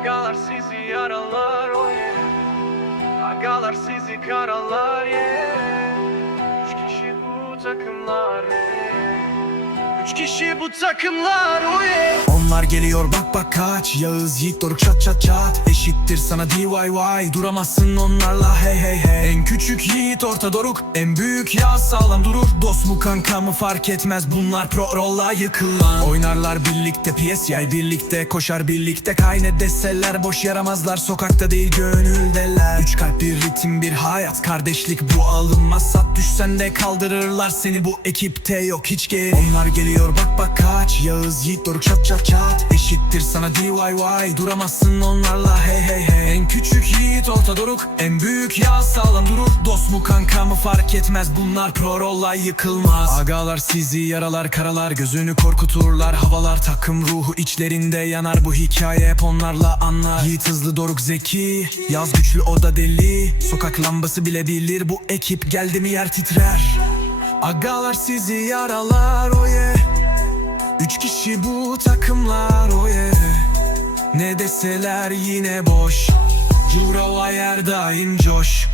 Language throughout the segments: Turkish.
Agalar sizi yaralar oh yeah. Agalar sizi karalar yeah. Üç kişi bu takımlar yeah. Üç kişi bu takımlar oh. Onlar geliyor bak bak kaç. Yağız Yiğit Doruk çat çat çat. Eşittir sana DIY Duramazsın onlarla hey hey hey. En küçük Yiğit orta Doruk. En büyük Yağız sağlam durur. Dost mu kanka mı fark etmez. Bunlar pro rolla yıkılan. Oynarlar birlikte piyes yay birlikte. Koşar birlikte kayne deseler. Boş yaramazlar sokakta değil gönüldeler. Üç kalp bir ritim bir hayat. Kardeşlik bu alınmaz. Sat düşsen de kaldırırlar Seni. Bu ekipte yok hiç geri. Onlar geliyor bak bak kaç. Yağız Yiğit Doruk çat çat çat Eşittir sana DIY Duramazsın onlarla hey hey hey. En küçük Yiğit orta Doruk. En büyük Yağız sağlam durur. Dost mu kanka mı fark etmez. Bunlar pro rolla yıkılmaz. Agalar sizi yaralar karalar. Gözünü korkuturlar havalar Takım ruhu içlerinde yanar. Bu hikaye hep onlarla anlar. Yiğit hızlı Doruk zeki. Yaz güçlü o da deli. Sokak lambası bile bilir Bu ekip geldi mi yer titrer? Agalar sizi yaralar o yeah. Üç kişi bu takımlar o yeah. Ne deseler yine boş Jurava yer daim coş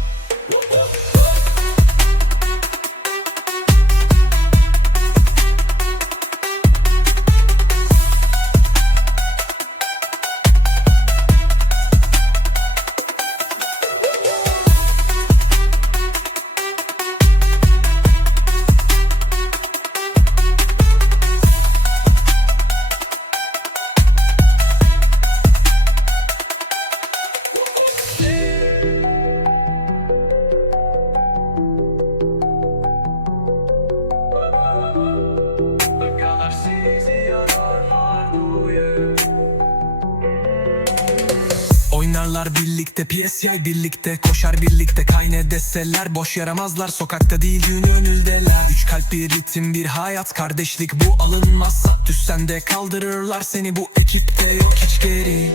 Oynarlar birlikte PSI birlikte Koşar birlikte kayne deseler Boş yaramazlar sokakta değil gün önüldeler. Üç kalp bir ritim bir hayat Kardeşlik bu alınmaz. Sat düşsen de kaldırırlar Seni bu ekipte yok hiç geri.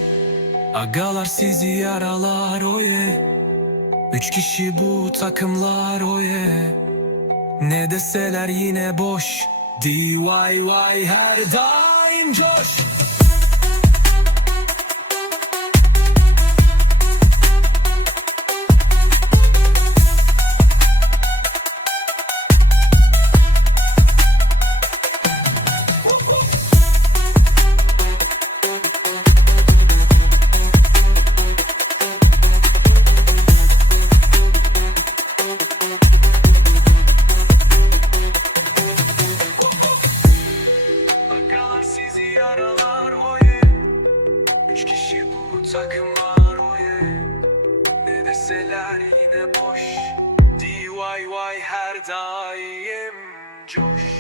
Agalar sizi yaralar o yeah. Üç kişi bu takımlar o yeah. Ne deseler yine boş. DIY her daim coş yaralar yeah. Üç kişi bu takımlar oh yeah. Ne deseler yine boş DIY her daim coş